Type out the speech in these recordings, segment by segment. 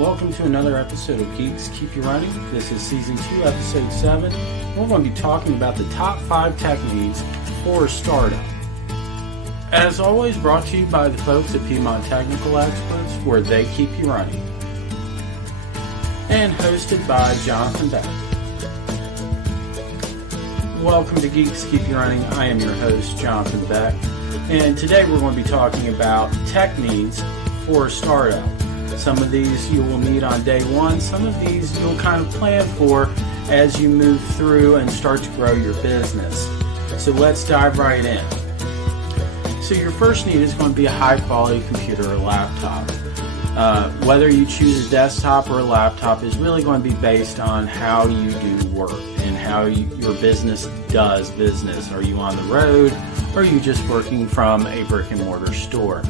Welcome to another episode of Geeks, Keep You Running. This is Season 2, Episode 7. We're going to be talking about the top 5 techniques for a startup. As always, brought to you by the folks at Piedmont Technical Experts, where they keep you running. And hosted by Jonathan Beck. Welcome to Geeks, Keep You Running. I am your host, Jonathan Beck. And today we're going to be talking about tech needs for a startup. Some of these you will need on day one. Some of these you'll kind of plan for as you move through and start to grow your business. So let's dive right in. So your first need is going to be a high quality computer or laptop. Whether you choose a desktop or a laptop is really going to be based on how you do work and how your business does business. Are you on the road or are you just working from a brick and mortar store?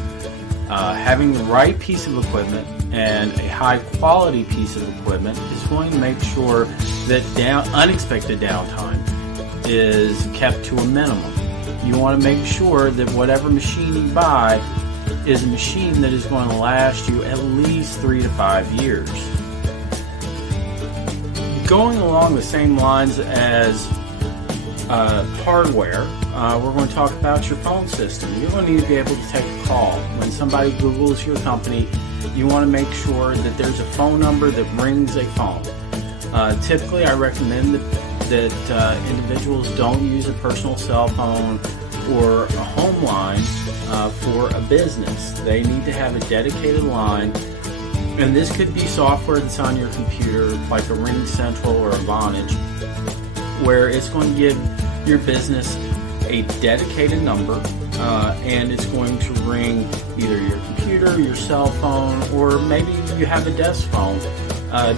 Having the right piece of equipment and a high quality piece of equipment is going to make sure that unexpected downtime is kept to a minimum. You want to make sure that whatever machine you buy is a machine that is going to last you at least 3 to 5 years. Going along the same lines as hardware, we're going to talk about your phone system. You're going to need to be able to take a call. When somebody Googles your company, you want to make sure that there's a phone number that rings a phone. Typically, I recommend that individuals don't use a personal cell phone or a home line for a business. They need to have a dedicated line, and this could be software that's on your computer, like a Ring Central or a Vonage, where it's going to give your business a dedicated number, and it's going to ring either your computer, your cell phone, or maybe you have a desk phone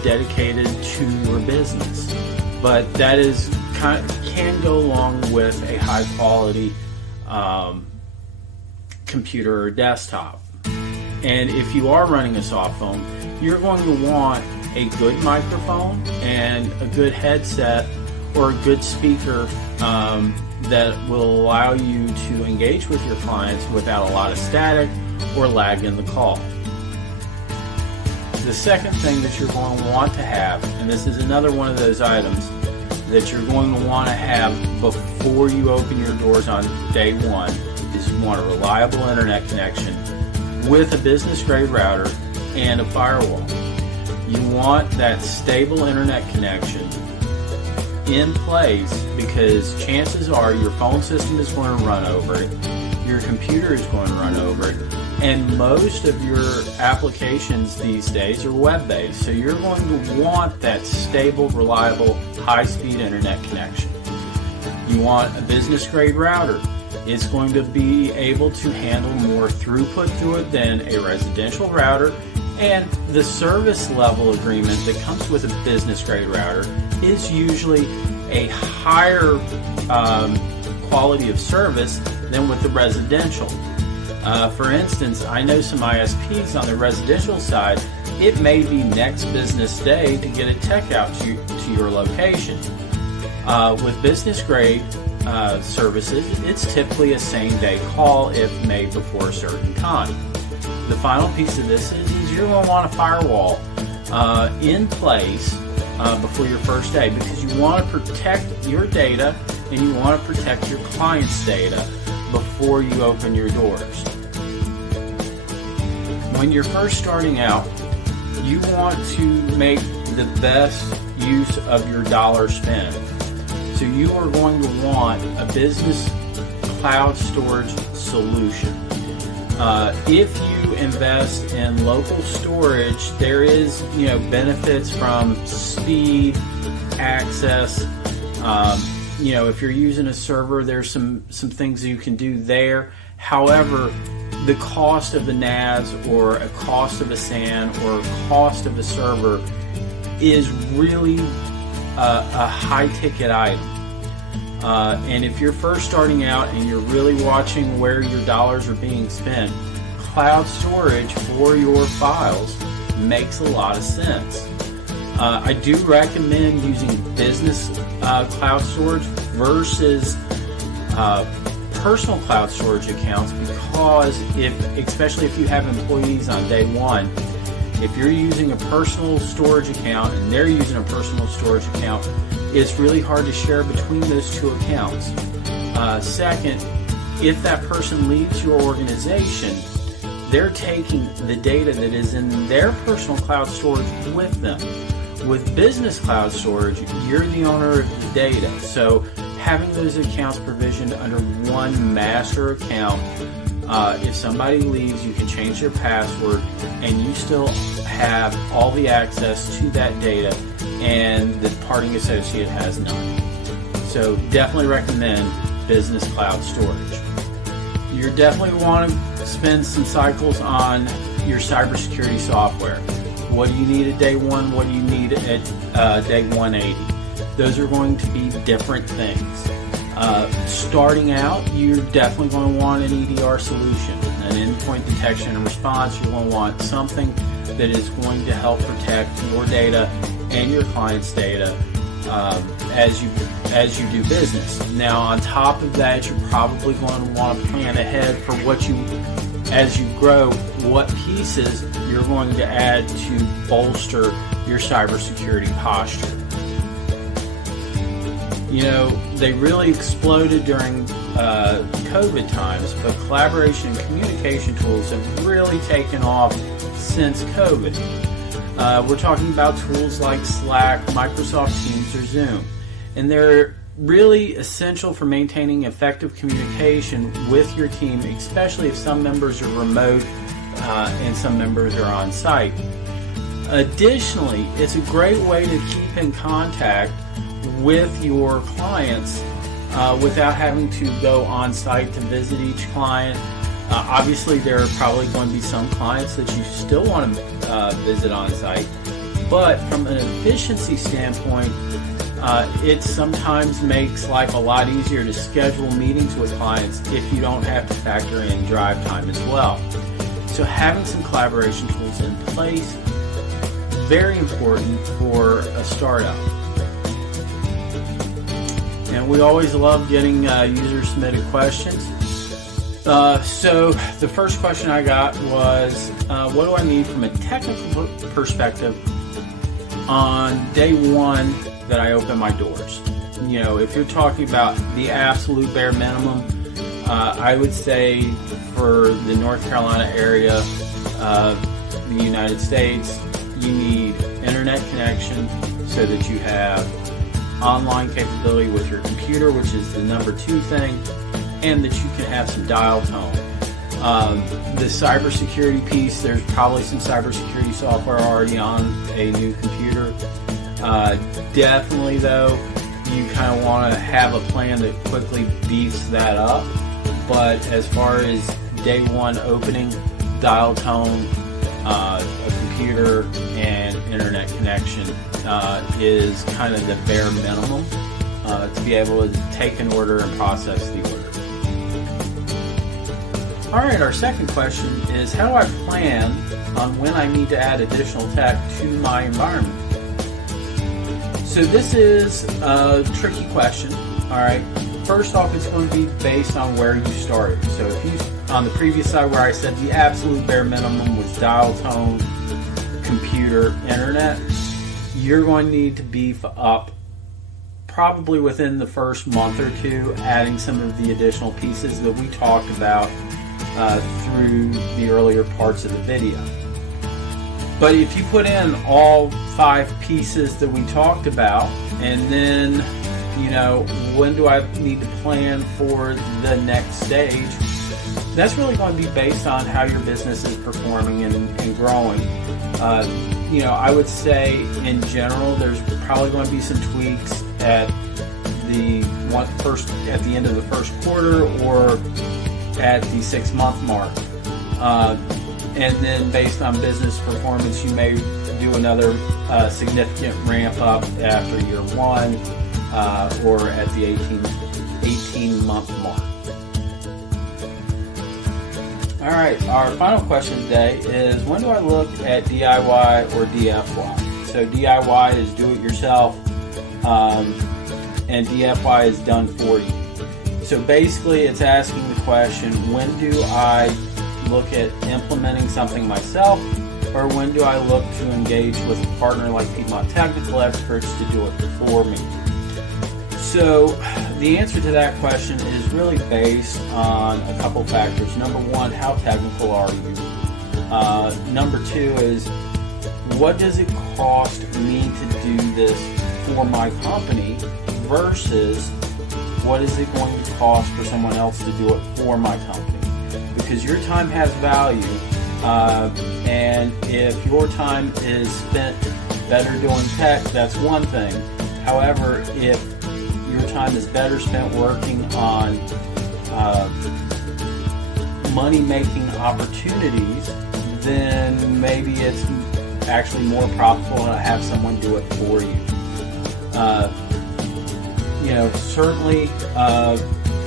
dedicated to your business. But that can go along with a high quality computer or desktop. And if you are running a soft phone, you're going to want a good microphone and a good headset or a good speaker that will allow you to engage with your clients without a lot of static or lag in the call. The second thing that you're going to want to have, and this is another one of those items that you're going to want to have before you open your doors on day one, is you want a reliable internet connection with a business grade router and a firewall. You want that stable internet connection in place because chances are your phone system is going to run over it, your computer is going to run over it, and most of your applications these days are web-based. So you're going to want that stable, reliable, high-speed internet connection. You want a business-grade router. It's going to be able to handle more throughput through it than a residential router, and the service level agreement that comes with a business-grade router is usually a higher quality of service than with the residential. For instance, I know some ISPs on the residential side, it may be next business day to get a tech out to your location. With business grade services, it's typically a same day call if made before a certain time. The final piece of this is you're going to want a firewall in place before your first day, because you want to protect your data and you want to protect your client's data before you open your doors. When you're first starting out, you want to make the best use of your dollar spent. So you are going to want a business cloud storage solution. If you invest in local storage, there is benefits from speed, access. If you're using a server, there's some things you can do there. However, the cost of the NAS or a cost of a SAN or a cost of a server is really a high ticket item. And if you're first starting out and you're really watching where your dollars are being spent, cloud storage for your files makes a lot of sense. I do recommend using business cloud storage versus personal cloud storage accounts, because especially if you have employees on day one, If you're using a personal storage account and they're using a personal storage account, it's really hard to share between those two accounts. Second, if that person leaves your organization, they're taking the data that is in their personal cloud storage with them. With business cloud storage, you're the owner of the data. So having those accounts provisioned under one master account, if somebody leaves, you can change their password and you still have all the access to that data, and the parting associate has none. So definitely recommend business cloud storage. You definitely want to spend some cycles on your cybersecurity software. What do you need at day one? What do you need at day 180? Those are going to be different things. Starting out, you're definitely going to want an EDR solution, an endpoint detection and response. You're going to want something that is going to help protect your data and your client's data as you do business. Now, on top of that, you're probably going to want to plan ahead for as you grow, what pieces you're going to add to bolster your cybersecurity posture. You know, they really exploded during COVID times, but collaboration and communication tools have really taken off since COVID. We're talking about tools like Slack, Microsoft Teams, or Zoom, and they're really essential for maintaining effective communication with your team, especially if some members are remote and some members are on site. Additionally, it's a great way to keep in contact with your clients without having to go on site to visit each client. Obviously, there are probably going to be some clients that you still want to visit on site, but from an efficiency standpoint, it sometimes makes life a lot easier to schedule meetings with clients if you don't have to factor in drive time as well. So having some collaboration tools in place, very important for a startup. And we always love getting user-submitted questions. So the first question I got was, what do I need from a technical perspective on day one that I open my doors? You know, if you're talking about the absolute bare minimum, I would say for the North Carolina area, the United States, you need internet connection so that you have online capability with your computer, which is the number 2 thing, and that you can have some dial tone. The cybersecurity piece, there's probably some cybersecurity software already on a new computer. Definitely though, you kind of want to have a plan that quickly beefs that up. But as far as day one opening, dial tone, a computer, and internet connection is kind of the bare minimum to be able to take an order and process the order. Alright, our second question is, how do I plan on when I need to add additional tech to my environment? So this is a tricky question. Alright, first off, it's going to be based on where you started. So if you, on the previous side where I said the absolute bare minimum was dial tone, computer, internet, you're going to need to beef up probably within the first month or two, adding some of the additional pieces that we talked about through the earlier parts of the video. But if you put in all 5 pieces that we talked about, and then, you know, when do I need to plan for the next stage, that's really going to be based on how your business is performing and growing. You know, I would say in general, there's probably going to be some tweaks at the end of the first quarter or at the 6-month mark. And then based on business performance, you may do another significant ramp up after year 1 or at the 18-month mark. Alright, our final question today is, when do I look at DIY or DFY? So DIY is do it yourself, and DFY is done for you. So basically it's asking the question, when do I look at implementing something myself or when do I look to engage with a partner like Piedmont Technical Experts to do it for me? So the answer to that question is really based on a couple factors. Number one, how technical are you? Number two is, what does it cost me to do this for my company versus what is it going to cost for someone else to do it for my company? Because your time has value, and if your time is spent better doing tech, that's one thing. However, if your time is better spent working on money-making opportunities, then maybe it's actually more profitable to have someone do it for you. Certainly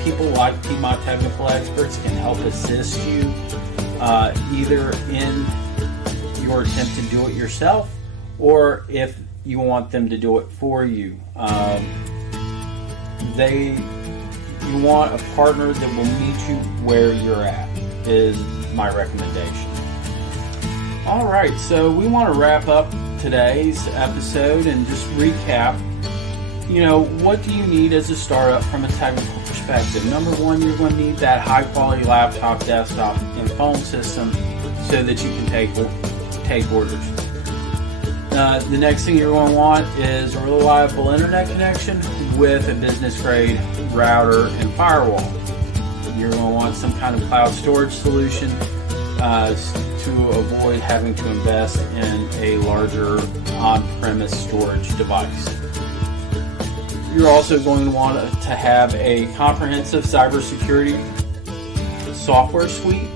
people like Piedmont Technical Experts can help assist you either in your attempt to do it yourself, or if you want them to do it for you. You want a partner that will meet you where you're at, is my recommendation. Alright, so we want to wrap up today's episode and just recap. What do you need as a startup from a technical perspective? Number one, you're going to need that high quality laptop, desktop, and phone system so that you can take orders. The next thing you're going to want is a reliable internet connection with a business grade router and firewall. You're going to want some kind of cloud storage solution to avoid having to invest in a larger on-premise storage device. You're also going to want to have a comprehensive cybersecurity software suite,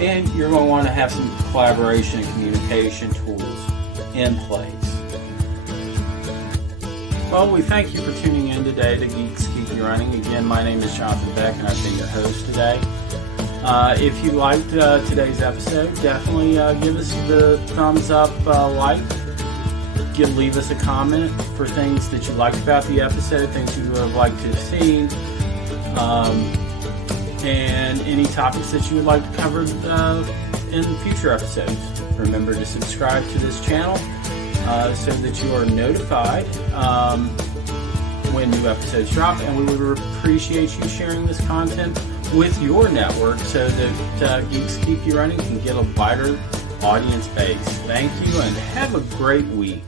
and you're going to want to have some collaboration and communication tools in place. Well, we thank you for tuning in today to Geeks Keep You Running. Again, my name is Jonathan Beck, and I've been your host today. If you liked today's episode, definitely give us the thumbs up like. Leave us a comment for things that you liked about the episode, things you would have liked to have seen, and any topics that you would like to cover in future episodes. Remember to subscribe to this channel so that you are notified when new episodes drop, and we would appreciate you sharing this content with your network so that Geeks Keep You Running can get a wider audience base. Thank you, and have a great week.